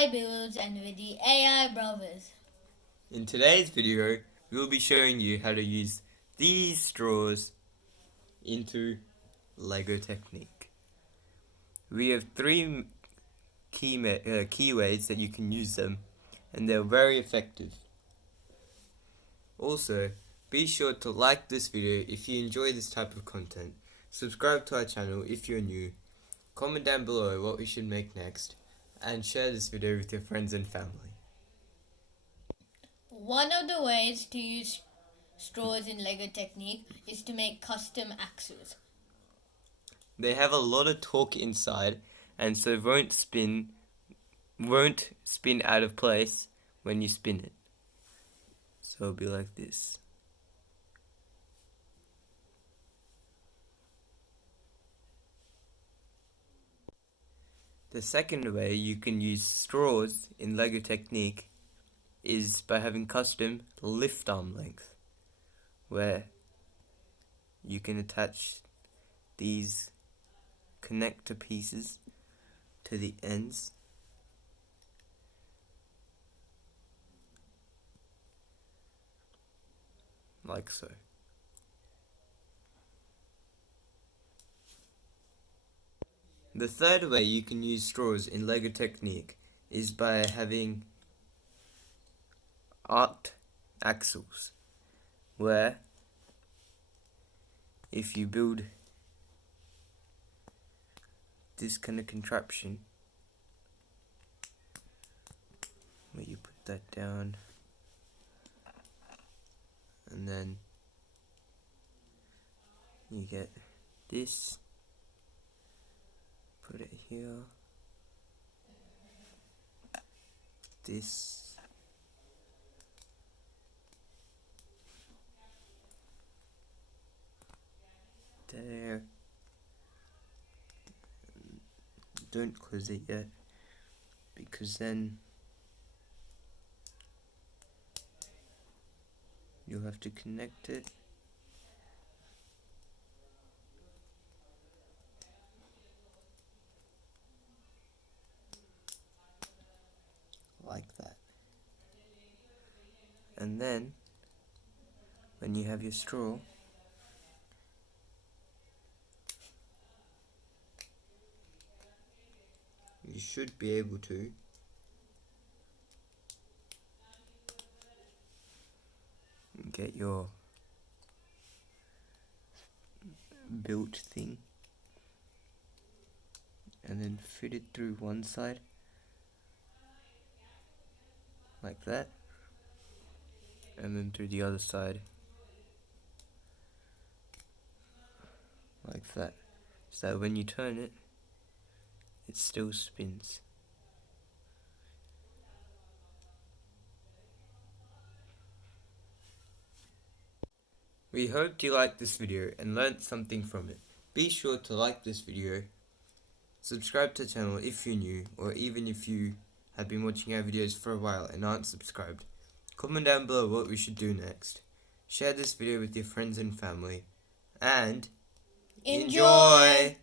AI builds and with the AI brothers. In today's video, we will be showing you how to use these straws into LEGO Technic. We have three key ways that you can use them, and they're very effective. Also, be sure to like this video if you enjoy this type of content, subscribe to our channel if you're new, comment down below what we should make next, and share this video with your friends and family. One of the ways to use straws in LEGO Technic is to make custom axles. They have a lot of torque inside, and so won't spin out of place when you spin it. So it'll be like this. The second way you can use straws in LEGO Technic is by having custom lift arm length, where you can attach these connector pieces to the ends like so. The third way you can use straws in LEGO Technic is by having arced axles, where if you build this kind of contraption where you put that down and then you get this, put it here, this, there. Don't close it yet, because then you'll have to connect it like that. And then when you have your straw, you should be able to get your built thing and then fit it through one side like that, and then through the other side like that, so that when you turn it, it still spins. We hoped you liked this video and learnt something from it. Be sure to like this video, subscribe to the channel if you're new, or even if you have been watching our videos for a while and aren't subscribed. Comment down below what we should do next. Share this video with your friends and family, and Enjoy!